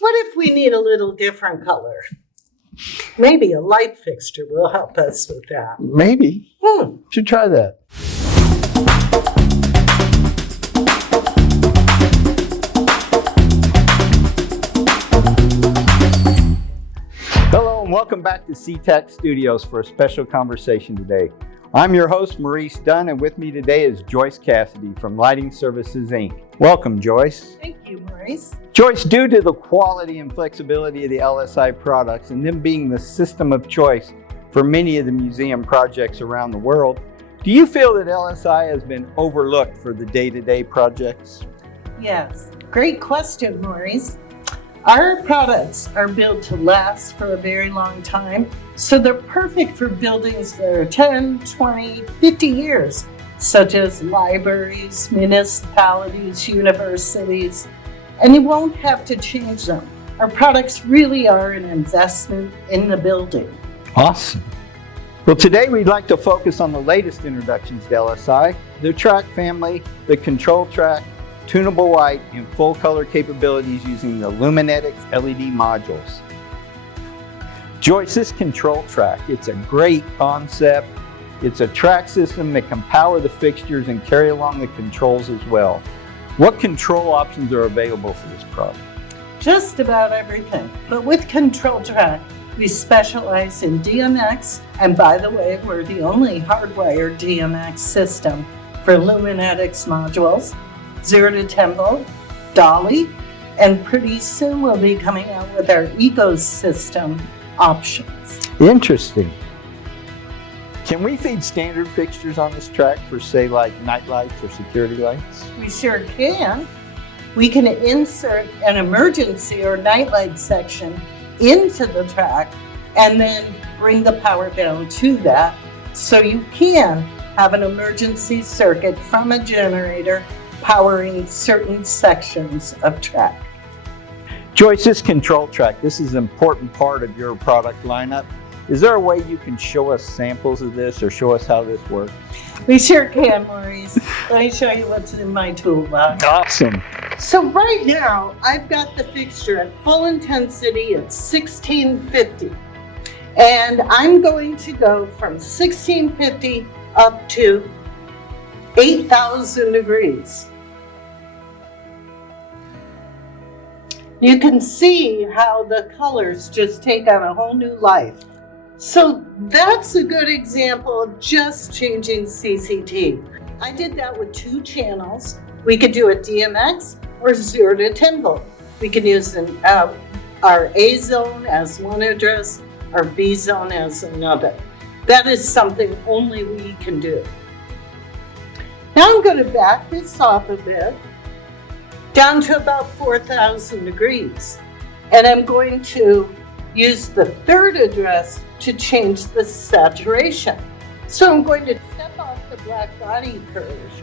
What if we need a little different color? Maybe a light fixture will help us with that. Maybe. Should try that. Hello and welcome back to CTech Studios for a special conversation today. I'm your host, Maurice Dunn, and with me today is Joyce Cassidy from Lighting Services, Inc. Welcome, Joyce. Thank you, Maurice. Joyce, due to the quality and flexibility of the LSI products and them being the system of choice for many of the museum projects around the world, do you feel that LSI has been overlooked for the day-to-day projects? Yes, great question, Maurice. Our products are built to last for a very long time, so they're perfect for buildings that are 10, 20, 50 years, such as libraries, municipalities, universities, and you won't have to change them. Our products really are an investment in the building. Awesome. Well, today we'd like to focus on the latest introductions to LSI, the Track family, the CONTROLTrack, tunable white, and full color capabilities using the Luminetics LED modules. Joyce, this CONTROLTrack, it's a great concept. It's a track system that can power the fixtures and carry along the controls as well. What control options are available for this product? Just about everything. But with CONTROLTrack, we specialize in DMX, and by the way, we're the only hardwired DMX system for Luminetics modules, 0 to 10 volt, dolly, and pretty soon we'll be coming out with our EcoSystem options. Interesting. Can we feed standard fixtures on this track for, say, like night lights or security lights? We sure can. We can insert an emergency or nightlight section into the track and then bring the power down to that, so you can have an emergency circuit from a generator powering certain sections of track. Joyce, this CONTROLTrack, this is an important part of your product lineup. Is there a way you can show us samples of this or show us how this works? We sure can, Maurice. Let me show you what's in my toolbox. Awesome. So right now, I've got the fixture at full intensity at 1650. And I'm going to go from 1650 up to 8,000 degrees. You can see how the colors just take on a whole new life. So that's a good example of just changing CCT. I did that with 2 channels. We could do a DMX or 0 to 10 volt. We can use our A zone as one address, our B zone as another. That is something only we can do. Now I'm going to back this off a bit, down to about 4,000 degrees. And I'm going to use the 3rd address to change the saturation. So I'm going to step off the black body curve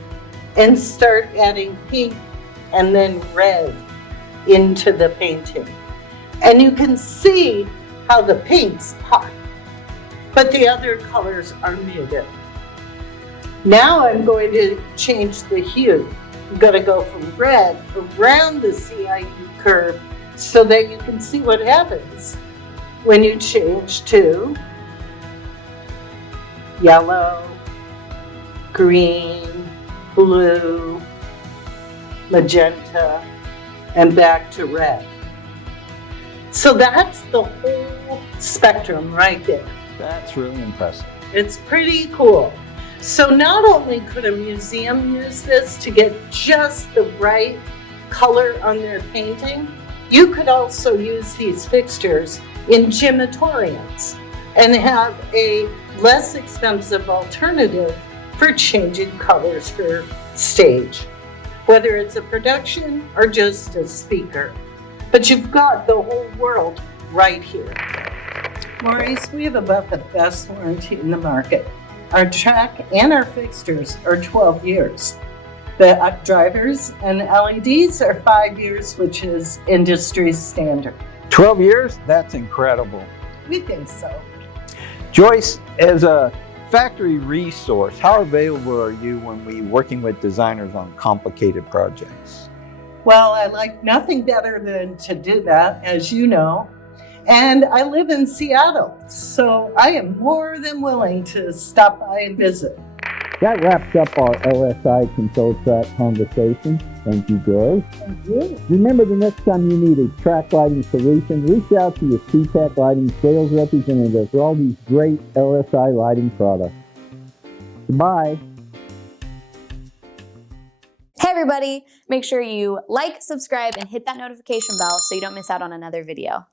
and start adding pink and then red into the painting. And you can see how the pinks pop, but the other colors are muted. Now I'm going to change the hue. I'm going to go from red around the CIU curve so that you can see what happens when you change to yellow, green, blue, magenta, and back to red. So that's the whole spectrum right there. That's really impressive. It's pretty cool. So not only could a museum use this to get just the right color on their painting, you could also use these fixtures in gymatoriums and have a less expensive alternative for changing colors for stage, whether it's a production or just a speaker. But you've got the whole world right here. Maurice, we have about the best warranty in the market. Our track and our fixtures are 12 years. The drivers and LEDs are 5 years, which is industry standard. 12 years? That's incredible. We think so. Joyce, as a factory resource, how available are you when we're working with designers on complicated projects? Well, I like nothing better than to do that, as you know. And I live in Seattle, so I am more than willing to stop by and visit. That wraps up our LSI CONTROLTrack conversation. Thank you, Joyce. Thank you. Remember, the next time you need a track lighting solution, reach out to your CTAC Lighting sales representative for all these great LSI lighting products. Goodbye. Hey everybody, make sure you like, subscribe, and hit that notification bell so you don't miss out on another video.